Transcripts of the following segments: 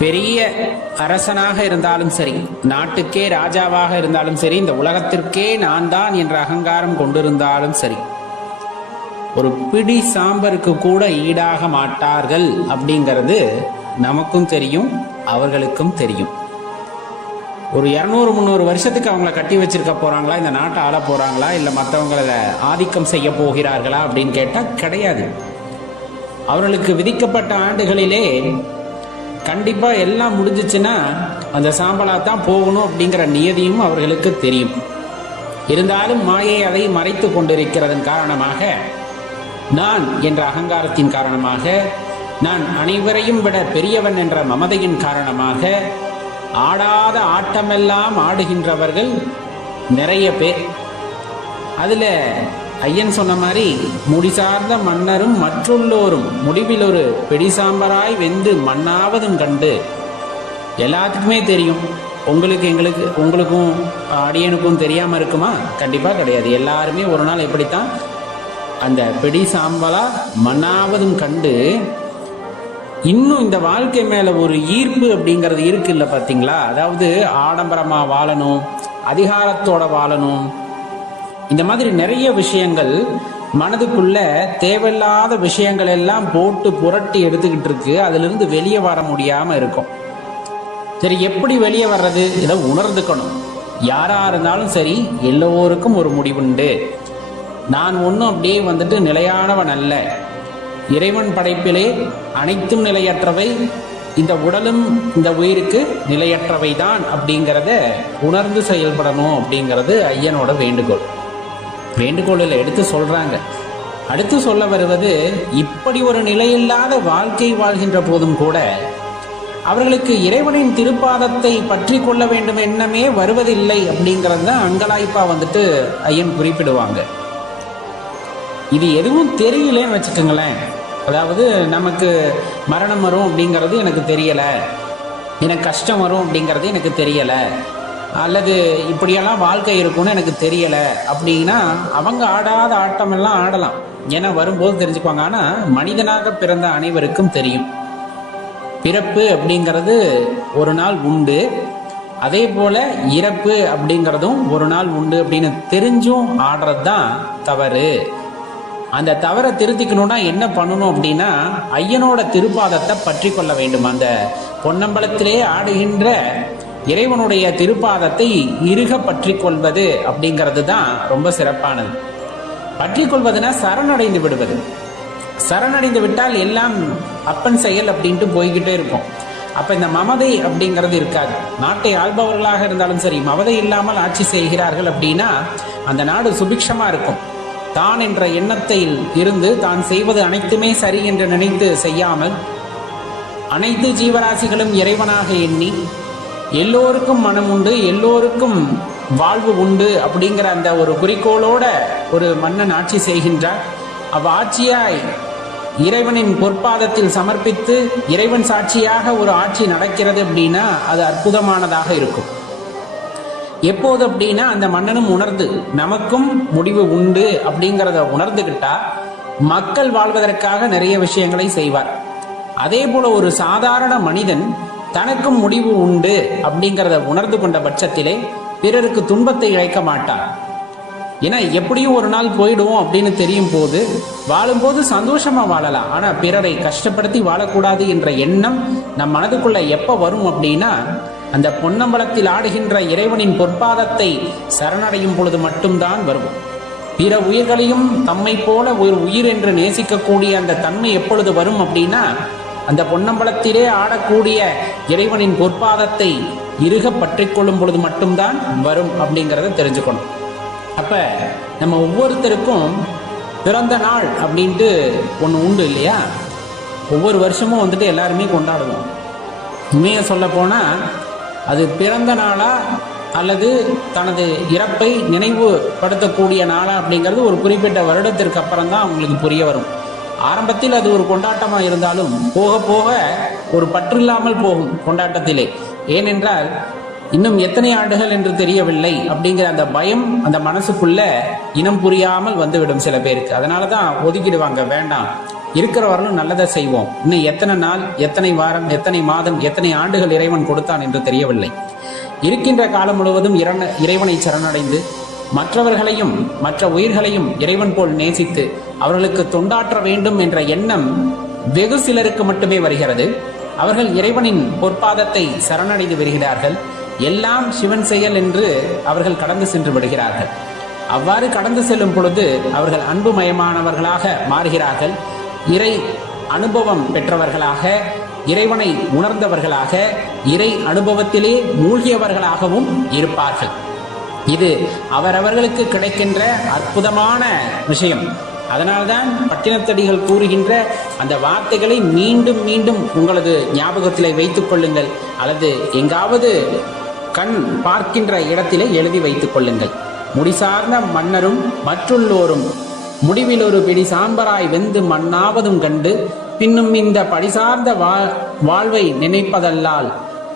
பெரிய அரசனாக இருந்தாலும் சரி, நாட்டுக்கே ராஜாவாக இருந்தாலும் சரி, இந்த உலகத்திற்கே நான் தான் என்ற அகங்காரம் கொண்டிருந்தாலும் சரி, ஒரு பிடி சாம்பருக்கு கூட ஈடாக மாட்டார்கள் அப்படிங்கிறது நமக்கும் தெரியும், அவர்களுக்கும் தெரியும். ஒரு 200-300 வருஷத்துக்கு அவங்கள கட்டி வச்சிருக்க போறாங்களா, இந்த நாட்டை ஆள போறாங்களா, இல்லை மற்றவங்களை ஆதிக்கம் செய்ய போகிறார்களா அப்படின்னு கேட்டால் கிடையாது. அவர்களுக்கு விதிக்கப்பட்ட ஆண்டுகளிலே கண்டிப்பா எல்லாம் முடிஞ்சிச்சுன்னா அந்த சாம்பலாத்தான் போகணும் அப்படிங்கிற நியதியும் அவர்களுக்கு தெரியும். இருந்தாலும் மாயை அதை மறைத்து கொண்டிருக்கிறதன் காரணமாக, நான் என்ற அகங்காரத்தின் காரணமாக, நான் அனைவரையும் விட பெரியவன் என்ற மமதையின் காரணமாக ஆடாத ஆட்டமெல்லாம் ஆடுகின்றவர்கள் நிறைய பேர். அதுல ஐயன் சொன்ன மாதிரி முடிசார்ந்த மன்னரும் மற்றுள்ளோரும் முடிவில் ஒரு பெடிசாம்பராய் வெந்து மண்ணாவதும் கண்டு. எல்லாத்துக்குமே தெரியும். உங்களுக்கும் அடியனுக்கும் தெரியாம இருக்குமா? கண்டிப்பா கிடையாது. எல்லாருமே ஒரு நாள் எப்படித்தான் அந்த பெடி சாம்பலா மண்ணாவதும் கண்டு. இன்னும் இந்த வாழ்க்கை மேல ஒரு ஈர்ப்பு அப்படிங்கிறது இருக்கு இல்ல, பாத்தீங்களா? அதாவது ஆடம்பரமா வாழணும், அதிகாரத்தோட வாழணும், இந்த மாதிரி நிறைய விஷயங்கள் மனதுக்குள்ள தேவையில்லாத விஷயங்கள் எல்லாம் போட்டு புரட்டி எடுத்துக்கிட்டு இருக்கு. அதுல இருந்து வெளியே வர முடியாம இருக்கும். சரி, எப்படி வெளியே வர்றது? இதை உணர்ந்துக்கணும். யாரா இருந்தாலும் சரி, எல்லோருக்கும் ஒரு முடிவுண்டு. நான் ஒன்றும் அப்படியே நிலையானவன் அல்ல. இறைவன் படைப்பிலே அனைத்தும் நிலையற்றவை, இந்த உடலும் இந்த உயிருக்கு நிலையற்றவை தான் அப்படிங்கிறத உணர்ந்து செயல்படணும் அப்படிங்கிறது ஐயனோட வேண்டுகோளில் எடுத்து சொல்றாங்க. அடுத்து சொல்ல வருவது, இப்படி ஒரு நிலையில்லாத வாழ்க்கை வாழ்கின்ற போதும் கூட அவர்களுக்கு இறைவனின் திருப்பாதத்தை பற்றி கொள்ள வேண்டும் எண்ணமே வருவதில்லை அப்படிங்கிறது தான் அங்கலாய்ப்பா ஐயன் குறிப்பிடுவாங்க. இது எதுவும் தெரியலன்னு வச்சுக்கோங்களேன். அதாவது நமக்கு மரணம் வரும் அப்படிங்கிறது எனக்கு தெரியல, எனக்கு கஷ்டம் வரும் அப்படிங்கிறது எனக்கு தெரியல, அல்லது இப்படியெல்லாம் வாழ்க்கை இருக்கும்னு எனக்கு தெரியல அப்படின்னா அவங்க ஆடாத ஆட்டம் எல்லாம் ஆடலாம். ஏன்னா வரும்போது தெரிஞ்சுக்குவாங்க. ஆனா மனிதனாக பிறந்த அனைவருக்கும் தெரியும், பிறப்பு அப்படிங்கிறது ஒரு நாள் உண்டு, அதே போல இறப்பு அப்படிங்கிறதும் ஒரு நாள் உண்டு அப்படின்னு தெரிஞ்சும் ஆடுறது தான் தவறு. அந்த தவறை திருத்திக்கணும்னா என்ன பண்ணணும் அப்படின்னா, ஐயனோட திருப்பாதத்தை பற்றி கொள்ள வேண்டும். அந்த பொன்னம்பலத்திலே ஆடுகின்ற இறைவனுடைய திருப்பாதத்தை இறுக பற்றி கொள்வது அப்படிங்கிறது தான் ரொம்ப சிறப்பானது. பற்றி கொள்வதுனா சரணடைந்து விடுவது. சரணடைந்து விட்டால் எல்லாம் அப்பன் செயல் அப்படின்ட்டு போய்கிட்டே இருக்கும். அப்ப இந்த மமதை அப்படிங்கிறது இருக்காது. நாட்டை ஆள்பவர்களாக இருந்தாலும் சரி, மமதை இல்லாமல் ஆட்சி செய்கிறார்கள் அப்படின்னா அந்த நாடு சுபிக்ஷமா இருக்கும். தான் என்ற எண்ணத்தில் இருந்து தான் செய்வது அனைத்துமே சரி என்று நினைத்து செய்யாமல், அனைத்து ஜீவராசிகளும் இறைவனாக எண்ணி எல்லோருக்கும் மனம் உண்டு, எல்லோருக்கும் வாழ்வு உண்டு அப்படிங்கிற அந்த ஒரு குறிக்கோளோட ஒரு மன்னன் ஆட்சி செய்கின்றார். ஆட்சியாய் இறைவனின் பொற்பாதத்தில் சமர்ப்பித்து இறைவன் சாட்சியாக ஒரு ஆட்சி நடக்கிறது அப்படின்னா அது அற்புதமானதாக இருக்கும். எப்போது அப்படின்னா அந்த மன்னனும் உணர்ந்து நமக்கும் முடிவு உண்டு அப்படிங்கிறத உணர்ந்துகிட்டா மக்கள் வாழ்வதற்காக நிறைய விஷயங்களை செய்வார். அதே போல ஒரு சாதாரண மனிதன் தனக்கும் முடிவு உண்டு அப்படிங்கிறத உணர்ந்து கொண்ட பட்சத்திலே பிறருக்கு துன்பத்தை இழைக்க மாட்டார். ஏன்னா எப்படியும் ஒரு நாள் போயிடுவோம் அப்படின்னு தெரியும் போது வாழும்போது சந்தோஷமா வாழலாம். ஆனா பிறரை கஷ்டப்படுத்தி வாழக்கூடாது என்ற எண்ணம் நம் மனதுக்குள்ள எப்ப வரும் அப்படின்னா, அந்த பொன்னம்பலத்தில் ஆடுகின்ற இறைவனின் பொற்பாதத்தை சரணடையும் பொழுது மட்டும்தான் வரும். பிற உயிர்களையும் தம்மை போல ஒரு உயிர் என்று நேசிக்கக்கூடிய அந்த தன்மை எப்பொழுது வரும் அப்படின்னா, அந்த பொன்னம்பலத்திலே ஆடக்கூடிய இறைவனின் பொற்பாதத்தை இறுக பற்றி கொள்ளும் பொழுது மட்டும்தான் வரும் அப்படிங்கிறத தெரிஞ்சுக்கணும். அப்ப நம்ம ஒவ்வொருத்தருக்கும் பிறந்த நாள் அப்படின்ட்டு ஒன்று உண்டு இல்லையா? ஒவ்வொரு வருஷமும் எல்லாருமே கொண்டாடுவோம். உண்மையை சொல்ல போனா அது பிறந்த நாளா அல்லது தனது இறப்பை நினைவுபடுத்தக்கூடிய நாளா அப்படிங்கிறது ஒரு குறிப்பிட்ட வருடத்திற்கு அப்புறம் தான் அவங்களுக்கு புரிய வரும். ஆரம்பத்தில் அது ஒரு கொண்டாட்டமாக இருந்தாலும் போக போக ஒரு பற்றில்லாமல் போகும் கொண்டாட்டத்திலே. ஏனென்றால் இன்னும் எத்தனை ஆண்டுகள் என்று தெரியவில்லை அப்படிங்கிற அந்த பயம் அந்த மனசுக்குள்ள இனம் புரியாமல் வந்துவிடும் சில பேருக்கு. அதனால தான் ஒதுக்கிடுவாங்க, வேண்டாம் இருக்கிறவர்களும் நல்லதை செய்வோம். இன்னும் எத்தனை நாள், எத்தனை வாரம், எத்தனை மாதம், எத்தனை ஆண்டுகள் இறைவன் கொடுத்தான் என்று தெரியவில்லை. இருக்கின்ற காலம் முழுவதும் இறைவனை சரணடைந்து மற்றவர்களையும் மற்ற உயிர்களையும் இறைவன் போல் நேசித்து அவர்களுக்கு தொண்டாற்ற வேண்டும் என்ற எண்ணம் வெகு சிலருக்கு மட்டுமே வருகிறது. அவர்கள் இறைவனின் பொற்பாதத்தை சரணடைந்து வருகிறார்கள். எல்லாம் சிவன் செயல் என்று அவர்கள் கடந்து சென்று விடுகிறார்கள். அவ்வாறு கடந்து செல்லும் பொழுது அவர்கள் அன்புமயமானவர்களாக மாறுகிறார்கள். இறை அனுபவம் பெற்றவர்களாக, இறைவனை உணர்ந்தவர்களாக, இறை அனுபவத்திலே மூழ்கியவர்களாகவும் இருப்பார்கள். இது அவரவர்களுக்கு கிடைக்கின்ற அற்புதமான விஷயம். அதனால்தான் பட்டினத்தடிகள் கூறுகின்ற அந்த வார்த்தைகளை மீண்டும் மீண்டும் உங்களது ஞாபகத்திலே வைத்துக் கொள்ளுங்கள், அல்லது எங்காவது கண் பார்க்கின்ற இடத்திலே எழுதி வைத்துக் கொள்ளுங்கள். முடிசார்ந்த மன்னரும் மற்றுள்ளோரும் முடிவில் ஒரு பிடி சாம்பராய் வெந்து மண்ணாவதும் கண்டு பின்னும் இந்த படிசார்ந்த வாழ்வை நினைப்பதல்லால்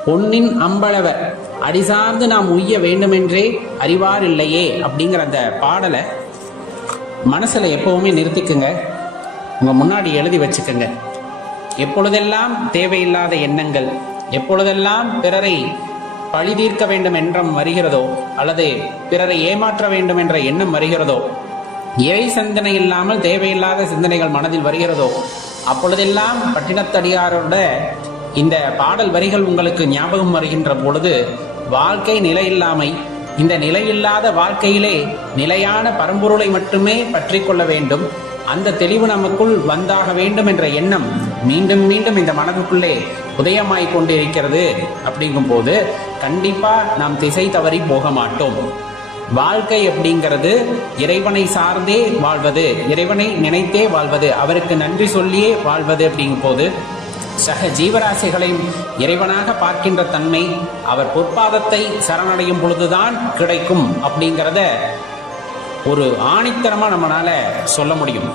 பொன்னின் அம்பளவர் அடிசார்ந்து நாம் உய்ய வேண்டுமென்றே அறிவார் இல்லையே அப்படிங்கிற அந்த பாடலை மனசுல எப்பவுமே நிறுத்திக்குங்க, உங்க முன்னாடி எழுதி வச்சுக்கோங்க. எப்பொழுதெல்லாம் தேவையில்லாத எண்ணங்கள், எப்பொழுதெல்லாம் பிறரை பழி தீர்க்க வேண்டும் எண்ணம் வருகிறதோ, அல்லது பிறரை ஏமாற்ற வேண்டும் என்ற எண்ணம் வருகிறதோ, இறை சிந்தனை இல்லாமல் தேவையில்லாத சிந்தனைகள் மனதில் வருகிறதோ, அப்பொழுதெல்லாம் பட்டினத்தடியாரோட இந்த பாடல் வரிகள் உங்களுக்கு ஞாபகம் வருகின்ற பொழுது வாழ்க்கை நிலையில்லாமை, இந்த நிலையில்லாத வாழ்க்கையிலே நிலையான பரம்பொருளை மட்டுமே பற்றி கொள்ள வேண்டும், அந்த தெளிவு நமக்குள் வந்தாக வேண்டும் என்ற எண்ணம் மீண்டும் மீண்டும் இந்த மனதுக்குள்ளே உதயமாய் கொண்டிருக்கிறது. அப்படிங்கும் போது கண்டிப்பா நாம் திசை தவறி போக மாட்டோம். வாழ்க்கை அப்படிங்கிறது இறைவனை சார்ந்தே வாழ்வது, இறைவனை நினைத்தே வாழ்வது, அவருக்கு நன்றி சொல்லியே வாழ்வது. அப்படிங்கும் போது சக ஜீவராசிகளையும் இறைவனாக பார்க்கின்ற தன்மை அவர் பொற்பாதத்தை சரணடையும் பொழுதுதான் கிடைக்கும் அப்படிங்கிறத ஒரு ஆணித்தரமா நம்மளால சொல்ல முடியும்.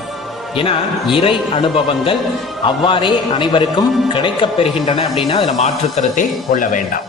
ஏன்னா இறை அனுபவங்கள் அவ்வாறே அனைவருக்கும் கிடைக்கப் பெறுகின்றன அப்படின்னா அதுல மாற்று கருத்தை கொள்ள வேண்டாம்.